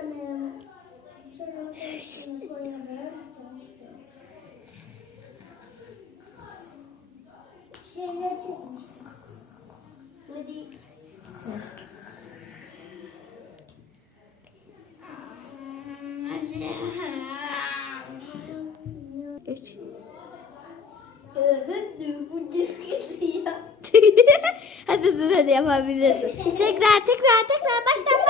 kameramı. Şöyle. Üç. Bu düşküsü ya. hadi hadi yapabilirsin. tekrar tekrar tekrar baştan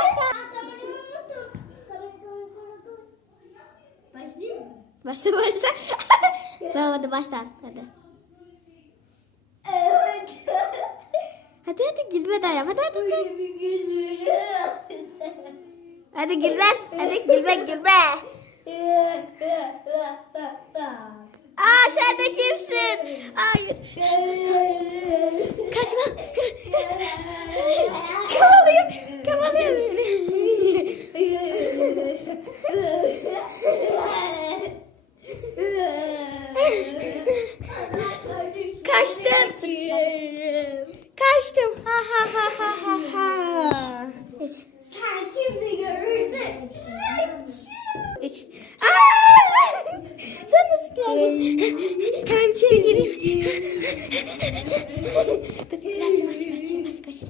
Başla başla. tamam hadi baştan hadi. Evet. Hadi hadi gülmeden yap. Hadi hadi. hadi. Hadi gülmez. Hadi gülme gülme. Aa sen de kimsin? Hayır. Kaçtım. Ha ha ha ha ha ha. Üç. Sen şimdi görürsün. Üç. Aa! Sen nasıl geldin? Hemen içeri gireyim. Dur biraz yavaş yavaş yavaş koş.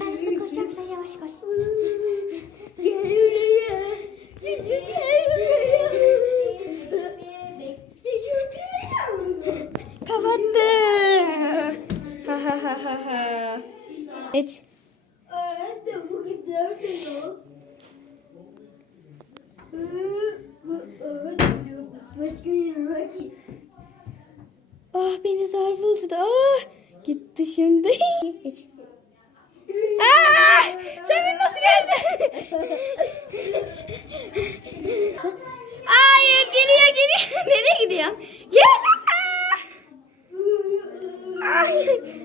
Ben hızlı koşacağım sen yavaş koş. Üç. Ah beni zar buldu. Ah gitti şimdi. Üç. Aa, sen beni nasıl gördün? Hayır geliyor geliyor. Nereye gidiyor? Gel. Ay.